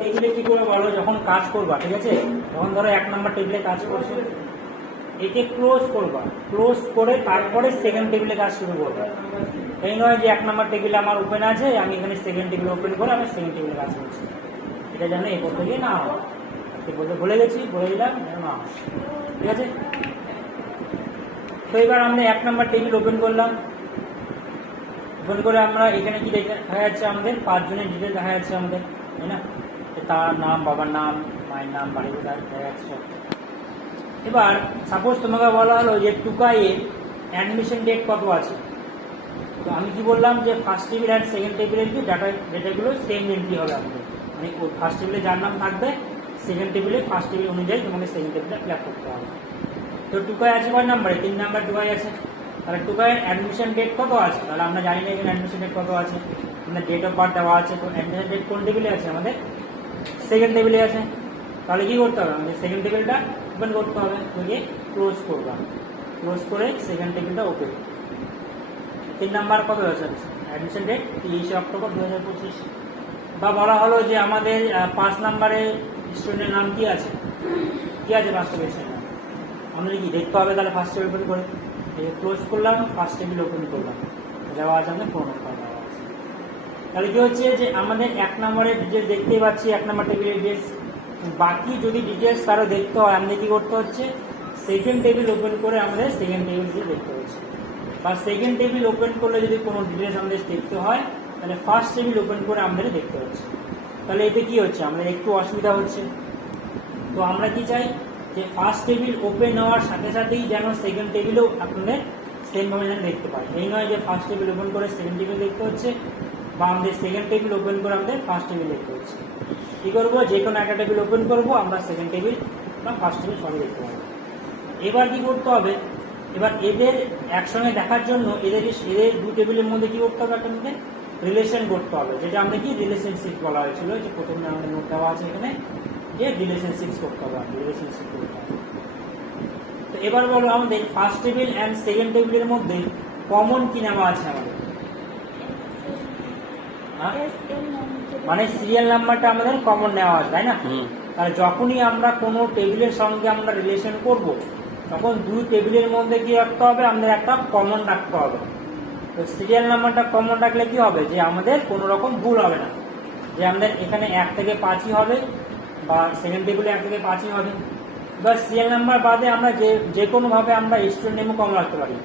টেবিলে কি করে বলো, যখন কাজ করবা, ঠিক আছে, তখন ধরো 1 নম্বর টেবিলে কাজ করছো, একে ক্লোজ করবা, ক্লোজ করে তারপরে সেকেন্ড টেবিলে কাজ শুরু করবা। এই নয় যে 1 নম্বর টেবিলে আমার ওপেন আছে, আমি এখানে সেকেন্ড টেবিল ওপেন করে আমি সেকেন্ড টেবিলে কাজ করছি, এটা যেন এই করতে গিয়ে না হয়। বলতে ভুলে গেছি, বলে দিলাম না, ঠিক আছে। তো এবার আমরা 1 নম্বর টেবিল ওপেন করলাম, ওপেন করে আমরা এখানে কি দেখা যাচ্ছে, আমাদের 5 জনের ডিটেল দেখা যাচ্ছে আমাদের, তাই না? তার নাম, বাবার নাম, মায়ের নাম, বাড়ি কোথায় দেখা যাচ্ছে। এবার সাপোজ তোমাকে বলা হলো যে টুকাইয়ে অ্যাডমিশন ডেট কত আছে, তো আমি কি বললাম যে ফার্স্ট টেবিল অ্যান্ড সেকেন্ড টেবিলের কি ডেটাগুলো সেম এন্ট্রি হবে আমাদের, মানে ফার্স্ট টেবিলে যার নাম থাকবে সেকেন্ড টেবিলে ফার্স্ট টেবিল অনুযায়ী তোমাকে সেকেন্ড টেবিলটা ফিল আপ করতে হবে। তো টুকাই আছে কয় নাম্বারে, 3 নাম্বার টুকাই আছে, তাহলে টুকাইয়ের অ্যাডমিশন ডেট কত আছে, তাহলে আমরা জানি না এখানে অ্যাডমিশন ডেট কত আছে, আমাদের ডেট অফ বার্থ দেওয়া আছে, তো অ্যাডমিশন ডেট কোন টেবিলে আছে, আমাদের সেকেন্ড টেবিলে আছে। তাহলে কি করতে হবে, আমাদের সেকেন্ড টেবিলটা ওপেন করতে হবে, ওকে ক্লোজ করবা, ক্লোজ করে সেকেন্ড টেবিলটা ওপেন। 3 নাম্বার কত আছে, অ্যাডমিশন ডেট 30 অক্টোবর 2025। বা বলা হলো যে আমাদের 5 নাম্বারে স্টুডেন্টের নাম কি আছে, কি আছে ফার্স্ট টেবিলের নাম, আমাদের কি দেখতে হবে, তাহলে ফার্স্ট টেবিল ওপেন করে ক্লোজ করলাম, ফার্স্ট টেবিল ওপেন করলাম, দেওয়া আছে আমাদের 4 নম্বর দেওয়া আছে। তাহলে কি হচ্ছে যে আমাদের 1 নম্বরের ডিটেলস দেখতেই পাচ্ছি, 1 নম্বর টেবিলের ডিটেলস, বাকি যদি ডিটেলস তারও দেখতে হয় আমাদের কি করতে হচ্ছে, সেকেন্ড টেবিল ওপেন করে আমাদের সেকেন্ড টেবিল দিয়ে দেখতে হচ্ছে, বা সেকেন্ড টেবিল ওপেন করলে যদি কোনো ডিটেলস আমাদের দেখতে হয় তাহলে ফার্স্ট টেবিল ওপেন করে আমাদের দেখতে হচ্ছে। তাহলে এতে কি হচ্ছে, আমাদের একটু অসুবিধা হচ্ছে। তো আমরা কি চাই যে ফার্স্ট টেবিল ওপেন হওয়ার সাথে সাথেই যেন সেকেন্ড টেবিলও আপনাদের সেমভাবে যেন দেখতে পাই, এই নয় যে ফার্স্ট টেবিল ওপেন করে সেকেন্ড টেবিল দেখতে হচ্ছে, বা আমাদের সেকেন্ড টেবিল ওপেন করে আমাদের ফার্স্ট টেবিল দেখতে হচ্ছে। কী করবো, যে কোনো একটা টেবিল ওপেন করবো, আমরা সেকেন্ড টেবিল বা ফার্স্ট টেবিল সবই দেখতে পাবো। এবার কি করতে হবে, এবার এদের একসঙ্গে দেখার জন্য এদের 2 টেবিলের মধ্যে কি করতে হবে, একটা মধ্যে রিলেশন করতে হবে, যেটা আমরা কি রিলেশনশিপ বলা হয়েছিল, যে প্রথমে আমাদের নোট দেওয়া আছে এখানে যে রিলেশনশিপ করতে হবে, রিলেশনশিপ করতে হবে। তো এবার বলো আমাদের ফার্স্ট টেবিল অ্যান্ড সেকেন্ড টেবিলের মধ্যে কমন কি নেওয়া আছে আমাদের, মানে সিরিয়াল নাম্বারটা আমাদের কমন নেওয়া আছে, তাই না? তাহলে যখনই আমরা কোনো টেবিলের সঙ্গে আমরা রিলেশন করব, তখন 2 টেবিলের মধ্যে কি রাখতে হবে, আমাদের একটা কমন রাখতে হবে। তো সিরিয়াল নাম্বারটা কমন রাখলে কি হবে, যে আমাদের কোনো রকম ভুল হবে না, যে আমাদের এখানে 1 থেকে 5ই হবে, বা সেকেন্ড টেবিলে 1 থেকে 5ই হবে। বা সিরিয়াল নাম্বার বাদে আমরা যে কোনোভাবে আমরা স্টুডেন্ট নেমও কম রাখতে পারি,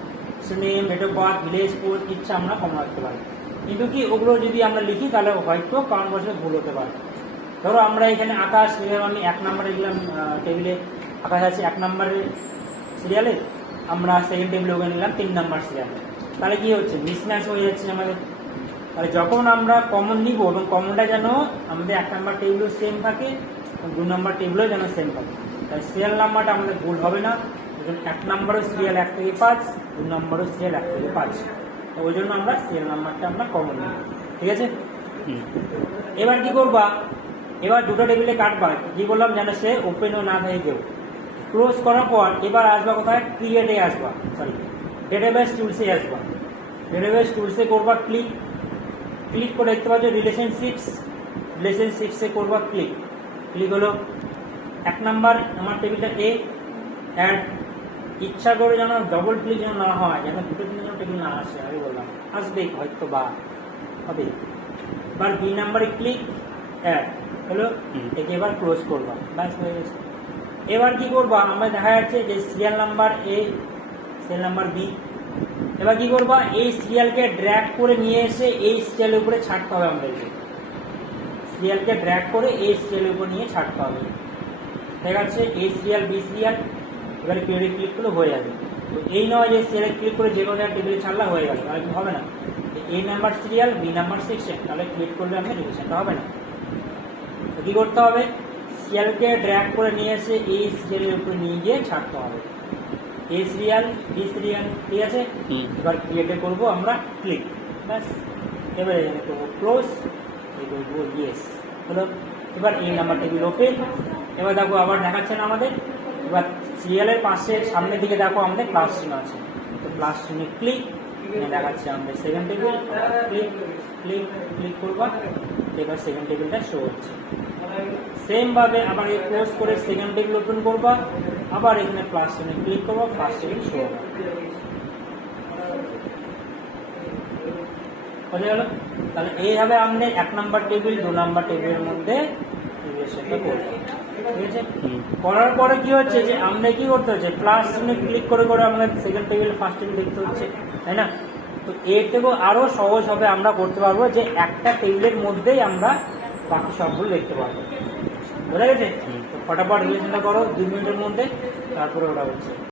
student name, date of birth, village, post, ইচ্ছা আমরা কম রাখতে পারি। কিন্তু কি ওগুলো যদি আমরা লিখি তাহলে হয়তো কারণ বছর ভুল হতে পারে। ধরো আমরা এখানে আকাশ, আমি 1 নম্বরে দিলাম টেবিলে, আকাশ আছে 1 নম্বরের সিরিয়ালে, আমরা সেকেন্ড টেবিলে ওখানে নিলাম 3 নম্বর সিরিয়ালে, তাহলে কি হচ্ছে, মিসম্যাচ হয়ে যাচ্ছে আমাদের। তাহলে যখন আমরা কমন নিব, এবং কমনটা যেন আমাদের 1 নম্বর টেবিলও সেম থাকে, 2 নম্বর টেবিলও যেন সেম থাকে, তাই সিরিয়াল নাম্বারটা আমাদের ভুল হবে না। 1 নম্বরও সিরিয়াল 1 থেকে 5, 2 নম্বরও সিরিয়াল 1 থেকে 5, তো ওই জন্য আমরা সিরিয়াল নাম্বারটা আমরা কমন নিই, ঠিক আছে। এবার কি করবা, এবার 2টো টেবিলে কাটবা, কি বললাম যেন সে ওপেনও না থাকে কেউ। ক্লোজ করার পর এবার আসবা কোথায়, ক্রিয়েটে আসবা, সরি ডেটাবেস টুলসে আসবা, ডেটাবেস টুলসে করবা ক্লিক, ক্লিক করে দেখতে পাচ্ছ রিলেশনশিপসে করবা ক্লিক, ক্লিক হলো 1 নাম্বার আমার টেবিলটা এ, অ্যাড, ইচ্ছা করে যেন ডবল ক্লিক যেন না হয়, যেন 2টো যেন টেবিল না আসে, আমি বললাম আসবে হয়তো বা হবে। এবার বি নাম্বারে ক্লিক, অ্যাড হলো, একে এবার ক্লোজ করবা, ব্যাস হয়ে গেছে। এবার কি করবা, আমরা দেখা যাচ্ছে যে serial number A, serial number B, এবার কি করবা, এই সিরিয়ালকে ড্র্যাগ করে নিয়ে এসে এই সিরিয়ালের উপরে ছাড়তে হবে আমাদেরকে, সিরিয়ালকে ড্র্যাগ করে এই সিরিয়ালের উপর নিয়ে ছাড়তে হবে, ঠিক আছে। এই সিরিয়াল বি সিরিয়াল, এবারে পিরিয়ডে ক্লিক করলে হয়ে যাবে। তো এই নয় যে সিরিয়ালে ক্লিক করে যে কোনো একটা টেবিলে ছাড়লা হয়ে গেল, তাহলে কি হবে না, A number serial, B number section, তাহলে ক্লিক করলে আমাদের রিলেশনটা হবে না। তো কী করতে হবে, সিরিয়ালকে ড্র্যাগ করে নিয়ে এসে এই সিরিয়ালের উপরে নিয়ে গিয়ে ছাড়তে হবে, এ সিরিয়াল বি সিরিয়াল, ঠিক আছে। এবার ক্রিয়েটে করবো আমরা ক্লিক, ব্যাস। এবারে এখানে করবো ক্লোজ, এই করবো ইয়েস হলো। এবার এই নাম্বার টেবিল ওপেন। এবার দেখো আবার দেখাচ্ছে না আমাদের, এবার সিরিয়ালের পাশে সামনের দিকে দেখো আমাদের প্লাস চিহ্ন আছে, তো প্লাস চিহ্নে ক্লিক, দেখাচ্ছে আমাদের second table, click click click করবা, এবার সেকেন্ড টেবিলটা শো হচ্ছে। সেম ভাবে আবার এই ক্লোজ করে সেকেন্ড টেবিল ওপেন করবা, আবার এখানে প্লাস চিহ্নে ক্লিক করবা, ফার্স্ট টেবিল শো হবে। বোঝা গেল? তাহলে এইভাবে আপনি 1 নাম্বার টেবিল 2 নাম্বার টেবিলের মধ্যে রিলেশনটা করবেন। ঠিক আছে? করার পরে কি হচ্ছে যে আমরা কি করতে হচ্ছে, প্লাস চিহ্নে ক্লিক করে করে আমরা সেকেন্ড টেবিল ফার্স্ট টেবিল দেখতে হচ্ছে, তাই না? তো এর থেকেও আরো সহজ হবে আমরা করতে পারবো যে একটা টেবিলের মধ্যেই আমরা বাকি সবগুলো দেখতে পারবো। বোঝা গেছে? ফটাফট রিলেশনটা করো 2 মিনিটের মধ্যে, তারপরে ওটা হচ্ছে।